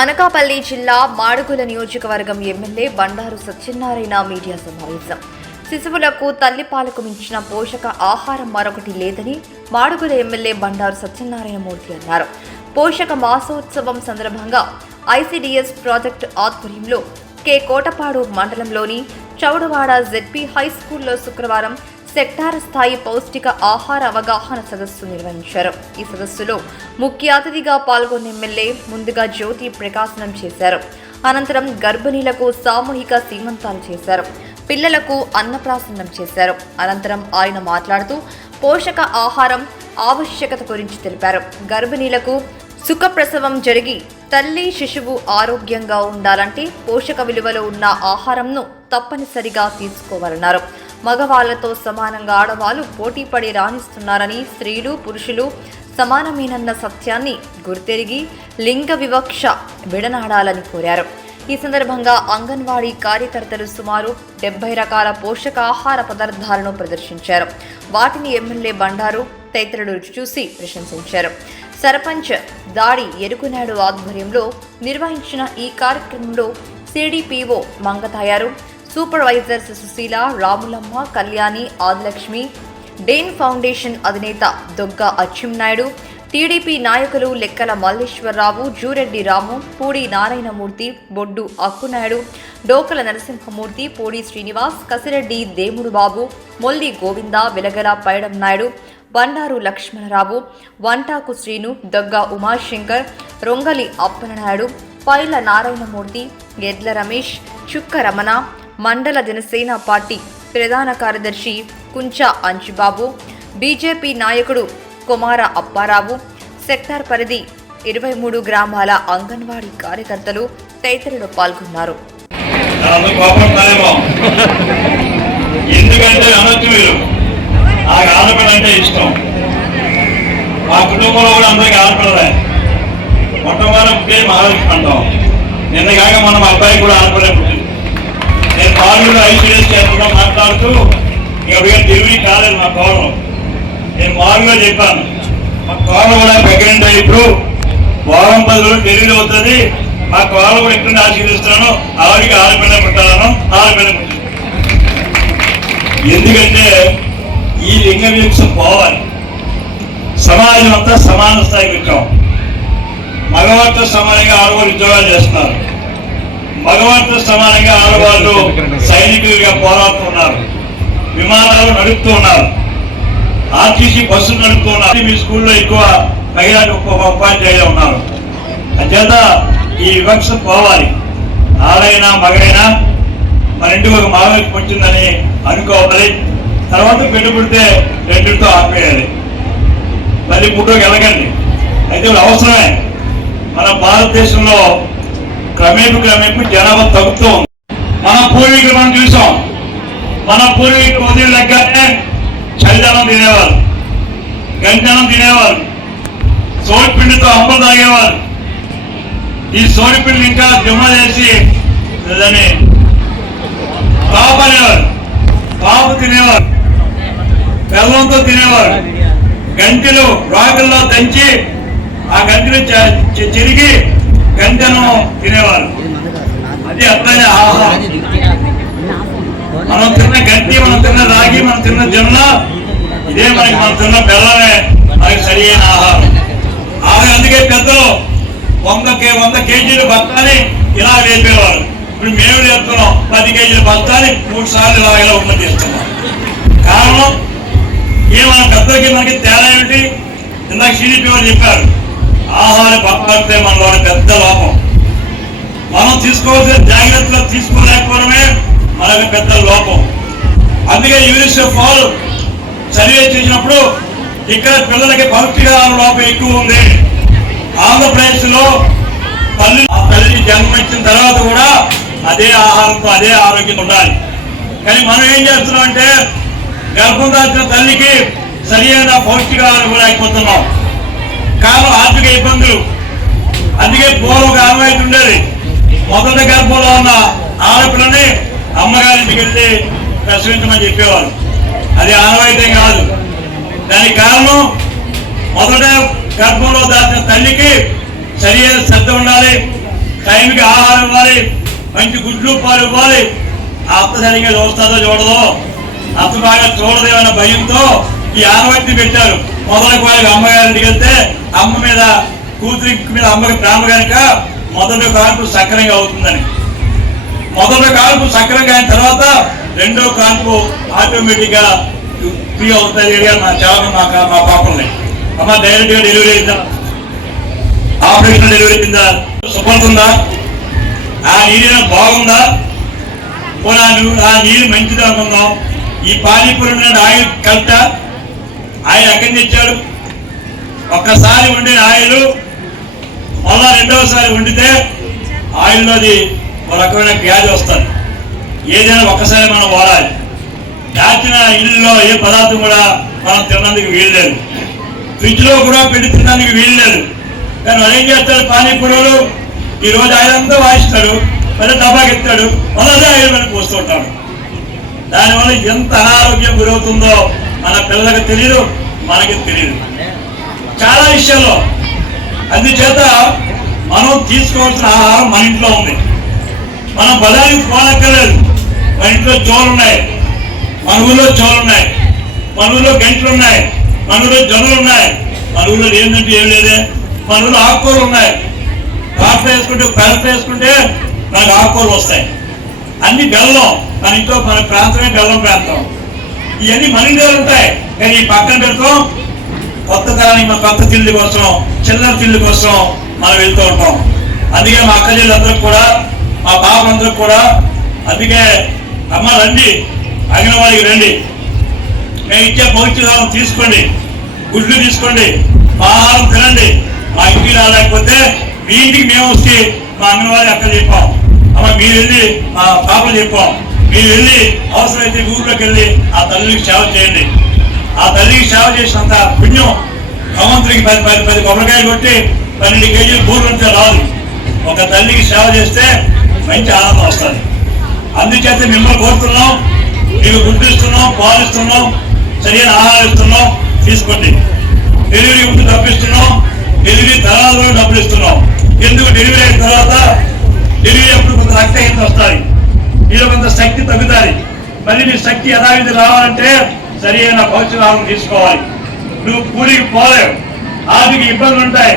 అనకాపల్లి జిల్లా మాడుగుల నియోజకవర్గం MLA Bandaru Satyanarayana media సమావేశం. శిశువులకు తల్లిపాలకు మించిన పోషక ఆహారం మరొకటి లేదని మాడుగుల ఎమ్మెల్యే బండారు సత్యనారాయణమూర్తి అన్నారు. పోషక మాసోత్సవం సందర్భంగా ఐసిడిఎస్ ప్రాజెక్టు ఆధ్వర్యంలో కె. కోటపాడు మండలంలోని చౌడవాడ జెడ్పీ హై స్కూల్లో శుక్రవారం సెక్టార్ స్థాయి పౌష్టిక ఆహార అవగాహన సదస్సు నిర్వహించారు. ఈ సదస్సులో ముఖ్య అతిథిగా పాల్గొన్న ఎమ్మెల్యే ముందుగా జ్యోతి ప్రకాశనం చేశారు. అనంతరం గర్భిణీలకు సామూహిక సీమంతాలు చేశారు. పిల్లలకు అన్నప్రాసన్నం చేశారు. అనంతరం ఆయన మాట్లాడుతూ పోషక ఆహారం ఆవశ్యకత గురించి తెలిపారు. గర్భిణీలకు సుఖప్రసవం జరిగి తల్లి శిశువు ఆరోగ్యంగా ఉండాలంటే పోషక విలువలు ఉన్న ఆహారంను తప్పనిసరిగా తీసుకోవాలన్నారు. మగవాళ్ళతో సమానంగా ఆడవాళ్ళు పోటీపడి రాణిస్తున్నారని స్త్రీలు పురుషులు సమానమేనన్న సత్యాన్ని గుర్తెరిగి లింగ వివక్ష విడనాడాలని కోరారు. ఈ సందర్భంగా అంగన్వాడీ కార్యకర్తలు సుమారు డెబ్బై రకాల పోషకాహార పదార్థాలను ప్రదర్శించారు. వాటిని ఎమ్మెల్యే బండారు తదితరులు రుచి చూసి ప్రశంసించారు. సర్పంచ్ దాడి ఎరుకునాడు ఆధ్వర్యంలో నిర్వహించిన ఈ కార్యక్రమంలో CDPO Mangatayaru supervisors Sushila Ramulamma Kalyani Adilakshmi Dane foundation అధినేత దొగ్గ అచ్చెంనాయుడు టీడీపీ నాయకులు లెక్కల మల్లేశ్వరరావు జూరెడ్డి రాము పూడి నారాయణమూర్తి బొడ్డు అక్కునాయుడు డోకల నరసింహమూర్తి పూడి శ్రీనివాస్ కసిరెడ్డి దేముడు బాబు మొల్లి గోవింద వెలగల పైడం నాయుడు బండారు లక్ష్మణరావు వంటాకు శ్రీను దొగ్గ ఉమాశంకర్ రొంగలి అప్పలనాయుడు పైల నారాయణమూర్తి ఎడ్ల రమేష్ చుక్క రమణ మండల జనసేన పార్టీ ప్రధాన కార్యదర్శి కుంచా అంచుబాబు బీజేపీ నాయకుడు కుమార అప్పారావు సెక్టార్ పరిధి ఇరవై మూడు గ్రామాల అంగన్వాడీ కార్యకర్తలు తదితరులు పాల్గొన్నారు. ఎందుకంటే అనొచ్చు మీరు. నాకు ఆడపడ అంటే ఇష్టం. మా కుటుంబంలో కూడా అందరికీ ఆడపడలే మొట్టమొదటి మహాలక్ష్మి అంటాం. నిన్న కాక మనం మా అబ్బాయి కూడా ఆడపడే పుట్టింది. నేను బాలుడు ఐసీఎస్ చేస్తున్నా మాట్లాడుతూ ఇక వీళ్ళు తెలివి కాలేదు మా కోరం నేను మామూలుగా చెప్పాను. మా కోరం కూడా ప్రెగ్నెంట్ ఇప్పుడు వారం పది రోజులు డెలివరీ అవుతుంది. మా కోరం కూడా ఇక్కడ ఆశీర్దిస్తున్నాను ఆవిడికి ఆడపిల్ల పుట్టాలను ఆడపిల్ల ఎందుకంటే ఈ లింగ వివక్ష పోవాలి. సమాజం అంతా సమాన స్థాయికి వచ్చాం. మగవారితో సమానంగా ఆడవాళ్ళు ఉద్యోగాలు చేస్తున్నారు. భగవంతుడు సమానంగా ఆడవాళ్ళు సైనికులుగా పోరాడుతున్నారు. విమానాలు నడుపుతూ ఉన్నారు. ఆర్టీసీ బస్సులు నడుపుతూ ఉన్నారు. మీ స్కూల్లో ఎక్కువ మహిళా ఉపాధ్యాయులు ఉన్నారు. అంచేత ఈ వివక్ష పోవాలి. ఆడైనా మగైనా మన ఇంటికి ఒక మగలకి వచ్చిందని అనుకోవాలి. తర్వాత పెట్టుబడితే రెండింటితో ఆపేయాలి. మళ్ళీ పుట్టుకు వెళ్ళకండి. అయితే ఇప్పుడు అవసరమే. మన భారతదేశంలో క్రమేపు క్రమేపు జనాభా తగ్గుతూ ఉంది మన పూర్వీకులు మనం చూసాం. మన పూర్వీకులు ఉదయం లెక్కనే చలిదనం తినేవారు గంటనం తినేవారు సోడిపిండితో అమ్మలు తాగేవారు. ఈ సోడిపిండి ఇంకా జమ చేసి దాన్ని పాప పాపు తినేవారు బెల్లంతో తినేవారు. గంటెలు రాగుల్లో దంచి ఆ గంటలు చెరిగి చిరిగి గంటను తినేవారు. అది అర్థమైన ఆహారం మనం తిన్న గట్టి మనం తిన్న రాగి మనం తిన్న జొన్న ఇదే మనకి మనం తిన్న బెల్లమే. మనకి సరి అయిన ఆహారం. ఆమె అందుకే పెద్దలు వంద వంద కేజీలు బస్తాని ఇలా వేపేవారు. ఇప్పుడు మేము చెప్తున్నాం పది కేజీల బస్తాని మూడు సార్లు ఇలా ఇలా ఉన్నతిస్తున్నాం కారణం ఏ మన పెద్దలకి మనకి తేడా ఏమిటి? ఇందాక సిడిపి వారు చెప్పారు. ఆహార పక్కతే మనలో పెద్ద లోపం. మనం తీసుకోవాల్సిన జాగ్రత్తలు తీసుకోలేకపోవడమే మనకి పెద్ద లోపం. అందుకే యూనిసెఫ్ వాళ్ళు సర్వే చేసినప్పుడు ఇక్కడ పిల్లలకి పౌష్టికాహార లోపం ఎక్కువ ఉంది. ఆంధ్రప్రదేశ్లో తల్లి ఆ తల్లికి జన్మించిన తర్వాత కూడా అదే ఆహారంతో అదే ఆరోగ్యం ఉండాలి. కానీ మనం ఏం చేస్తున్నాం అంటే గర్భం దాచిన తల్లికి సరియైన పౌష్టికాహారం కూడా అయిపోతున్నాం కాలం ఆర్థిక ఇబ్బందులు. అందుకే పూర్వం ఒక అయితే ఉండేది. మొదటి గర్భంలో ఉన్న ఆడపిల్లని అమ్మగారింటికి వెళ్ళి ప్రసవించమని చెప్పేవారు అది ఆనవాయితీ కాదు. దానికి కారణం మొదట గర్భంలో దాచిన తల్లికి సరి శ్రద్ధ ఉండాలి టైంకి ఆహారం ఇవ్వాలి మంచి గుడ్లు పాలు ఇవ్వాలి. అత్త సరిగ్గా చూస్తుందో చూడదో అత్త బాగా చూడదేమన్న భయంతో ఈ ఆనవాయితీ పెట్టారు. మొదలకు వాళ్ళకి అమ్మగారింటికి వెళ్తే అమ్మ మీద కూతురి మీద అమ్మకి ప్రేమ కనుక మొదటి కాన్పు సక్రంగా అవుతుందని. మొదటి కాన్పు సక్రంగా అయిన తర్వాత రెండో కాన్పు ఆటోమేటిక్గా ఫ్రీ అవుతుంది మా చాలా మా మా పాపల్ని. అమ్మ డైరెక్ట్గా డెలివరీ అయిందా? ఆపరేషన్ డెలివరీ అయిందా? సుపడుతుందా ఆ నీరు బాగుందా? పోనీ ఆ నీరు- ఆ నీరు మంచిదా అనుకుందాం. ఈ పానీపూరి ఆయిల్ కలుట ఆయన ఎక్కడి నుంచి ఇచ్చాడు? ఒక్కసారి ఉండిన ఆయిల్ మళ్ళా రెండవసారి వండితే ఆయిల్లోది ఒక రకమైన వ్యాధి వస్తుంది. ఏదైనా ఒక్కసారి మనం వాడాలి. దాచిన ఇల్లులో ఏ పదార్థం కూడా మనం తినడానికి వీల్లేదు. ఫ్రిడ్జ్లో కూడా పెట్టి తినడానికి వీల్లేదు. కానీ వాళ్ళు ఏం చేస్తారు? పానీపూరులు ఈ రోజు ఆయన అంతా వాయిస్తాడు మళ్ళీ డబ్బాకెత్తాడు మళ్ళీ అదే ఆయన మనకు పోస్తుంటాడు దానివల్ల ఎంత అనారోగ్యం గురవుతుందో మన పిల్లలకు తెలియదు మనకి తెలియదు చాలా విషయాల్లో. అందుచేత మనం తీసుకోవాల్సిన ఆహారం మన ఇంట్లో ఉంది. మనం బలానికి పోనక్కర్లేదు మన ఇంట్లో చోలు ఉన్నాయి. మన ఊళ్ళో ఉన్నాయి. మన ఊళ్ళో గంటలు ఉన్నాయి. మన ఊళ్ళో జొన్నలు ఉన్నాయి. మన ఊళ్ళో ఏంటంటే ఏం లేదే. మన ఊళ్ళో ఆకుకూరలు ఉన్నాయి. కాఫీ వేసుకుంటే పెరట్ వేసుకుంటే నాకు ఆకుకూరలు వస్తాయి. అన్ని బెల్లం. మన ఇంట్లో మన ప్రాంతమే బెల్లం ప్రాంతం. ఇవన్నీ మన ఉంటాయి. కానీ ఈ పక్కన పెడతాం. కొత్త తరానికి కొత్త తిండి కోసం చిల్లర తిండి కోసం మనం వెళ్తూ ఉంటాం. అందుకే మా అక్క కూడా మా పాపలందరూ కూడా అందుకే అమ్మ రండి అంగన్వాడికి రండి. మేము ఇచ్చే పౌష్టికాలను తీసుకోండి గుడ్లు తీసుకోండి మా ఆహారం తినండి. మా ఇంటికి రాలేకపోతే మీ ఇంటికి మేము వచ్చి మా అంగన్వాడి అక్క చెప్పాం. అమ్మ మీరు వెళ్ళి మా పాపలు చెప్పాం. మీరు వెళ్ళి అవసరమైతే ఊర్లోకి వెళ్ళి ఆ తల్లికి సేవ చేయండి. ఆ తల్లికి సేవ చేసినంత పుణ్యం భగవంతుడికి పది పది పది కొబ్బరికాయలు కొట్టి పన్నెండు కేజీలు బూర్లు రాదు. ఒక తల్లికి సేవ చేస్తే మంచి ఆనందం వస్తుంది. అందుచేత మిమ్మల్ని కోరుతున్నాం మీకు గుర్తిస్తున్నాం పాలిస్తున్నాం సరైన ఆహారం ఇస్తున్నాం తీసుకోండి. డెలివరీ ముందు డబ్బిస్తున్నాం డెలివరీ తర్వాత డబ్బులు ఇస్తున్నాం. ఎందుకు డెలివరీ అయిన తర్వాత? డెలివరీ అప్పుడు కొంత రక్తహీనత వస్తాయి. మీలో కొంత శక్తి తగ్గుతారు మళ్ళీ నీ శక్తి యథావిధి రావాలంటే సరి అయిన పౌష్టికాహారం తీసుకోవాలి. నువ్వు పూరికి పోలేవు. ఆర్థిక ఇబ్బందులు ఉంటాయి.